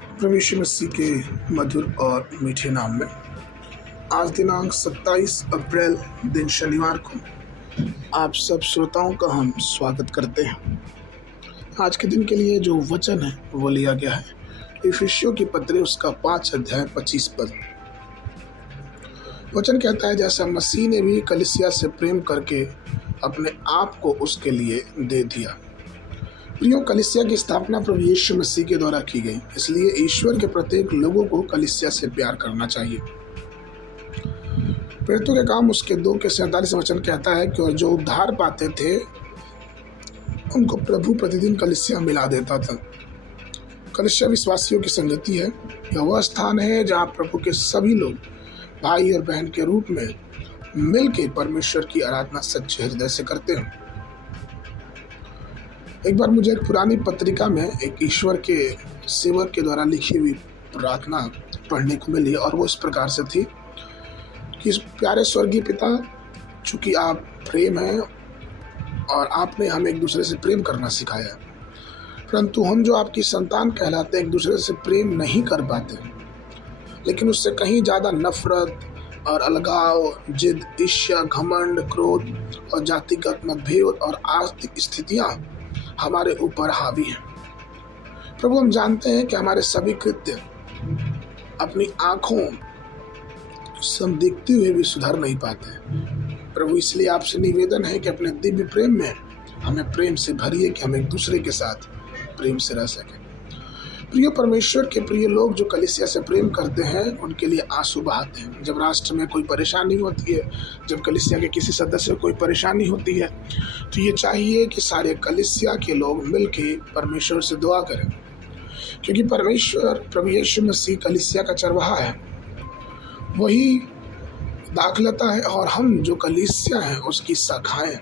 प्रभु यीशु मसीह के मधुर और मीठे नाम में आज दिनांक 27 अप्रैल दिन शनिवार को आप सब श्रोताओं का हम स्वागत करते हैं। आज के दिन के लिए जो वचन है वो लिया गया है इफिसियों की पत्री उसका 5 अध्याय 25 पद। वचन कहता है, जैसा मसीह ने भी कलीसिया से प्रेम करके अपने आप को उसके लिए दे दिया। प्रियो, कलीसिया की स्थापना प्रभु यीशु मसीह के द्वारा की गई, इसलिए ईश्वर के प्रत्येक लोगों को कलीसिया से प्यार करना चाहिए। प्रेरितों के काम उसके 2:47 वचन कहता है कि जो उद्धार पाते थे उनको प्रभु प्रतिदिन कलीसिया मिला देता था। कलीसिया विश्वासियों की संगति है। यह वह स्थान है जहाँ प्रभु के सभी लोग भाई और बहन के रूप में मिलकर परमेश्वर की आराधना सच्चे हृदय से करते हैं। एक बार मुझे एक पुरानी पत्रिका में एक ईश्वर के सेवक के द्वारा लिखी हुई प्रार्थना पढ़ने को मिली और वो इस प्रकार से थी कि प्यारे स्वर्गीय पिता, चूंकि आप प्रेम हैं और आपने हमें एक दूसरे से प्रेम करना सिखाया, परंतु हम जो आपकी संतान कहलाते हैं एक दूसरे से प्रेम नहीं कर पाते, लेकिन उससे कहीं ज़्यादा नफरत और अलगाव, जिद, ईर्ष्या, घमंड, क्रोध और जातिगत मतभेद और आर्थिक स्थितियाँ हमारे ऊपर हावी हैं। प्रभु, हम जानते हैं कि हमारे सभी कृत्य अपनी आँखों से हम देखते हुए भी सुधर नहीं पाते। प्रभु, इसलिए आपसे निवेदन है कि अपने दिव्य प्रेम में हमें प्रेम से भरिए कि हम एक दूसरे के साथ प्रेम से रह सकें। प्रिय परमेश्वर के प्रिय लोग जो कलीसिया से प्रेम करते हैं उनके लिए आंसू बहाते हैं। जब राष्ट्र में कोई परेशानी होती है, जब कलीसिया के किसी सदस्य को कोई परेशानी होती है, तो ये चाहिए कि सारे कलीसिया के लोग मिलके परमेश्वर से दुआ करें, क्योंकि परमेश्वर प्रभु यीशु मसीह कलीसिया का चरवाहा है, वही दाखलता है और हम जो कलीसिया हैं उसकी शाखाएं।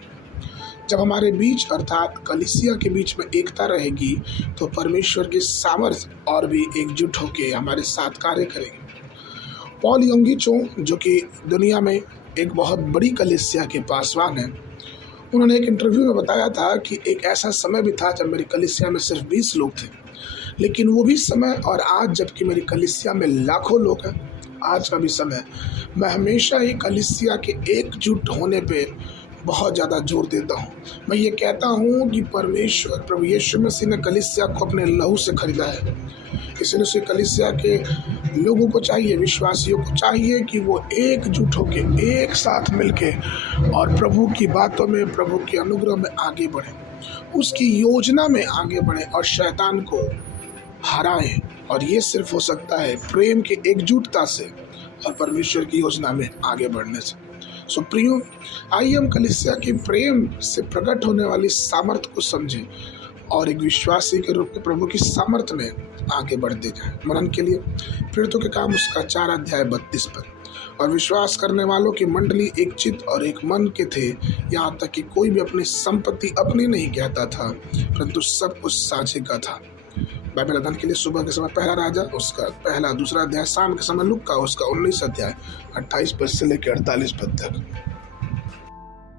जब हमारे बीच अर्थात कलीसिया के बीच में एकता रहेगी तो परमेश्वर की सामर्थ्य और भी एकजुट होकर हमारे साथ कार्य करेगी। पॉल यंगीचो, जो कि दुनिया में एक बहुत बड़ी कलीसिया के पासवान हैं, उन्होंने एक इंटरव्यू में बताया था कि एक ऐसा समय भी था जब मेरी कलीसिया में सिर्फ 20 लोग थे, लेकिन वो भी समय और आज जबकि मेरी कलीसिया में लाखों लोग हैं, आज का भी समय, मैं हमेशा ही कलीसिया के एकजुट होने पे बहुत ज़्यादा जोर देता हूँ। मैं ये कहता हूँ कि परमेश्वर प्रभु यीशु मसीह ने कलीसिया को अपने लहू से खरीदा है, इसलिए उसे कलीसिया के लोगों को चाहिए, विश्वासियों को चाहिए कि वो एकजुट होकर एक साथ मिलके और प्रभु की बातों में, प्रभु के अनुग्रह में आगे बढ़ें, उसकी योजना में आगे बढ़ें और शैतान को हराएं। और ये सिर्फ हो सकता है प्रेम की एकजुटता से और परमेश्वर की योजना में आगे बढ़ने से। सो प्रियो, आइए हम कलीसिया के प्रेम से प्रकट होने वाली सामर्थ्य को समझें और एक विश्वासी के रूप में प्रभु की सामर्थ्य में आगे बढ़ते जाएं। मनन के लिए प्रेरितों के काम उसका 4 अध्याय 32 पद। और विश्वास करने वालों की मंडली एक चित्त और एक मन के थे, यहाँ तक कि कोई भी अपनी संपत्ति अपनी नहीं कहता था, परंतु सब कुछ साझे का था। बाइबल अध्ययन के लिए सुबह के समय पहला राजा उसका 1, 2 अध्याय, शाम के समय लूका उसका 19 अध्याय 28 पद से लेकर 48 पद तक।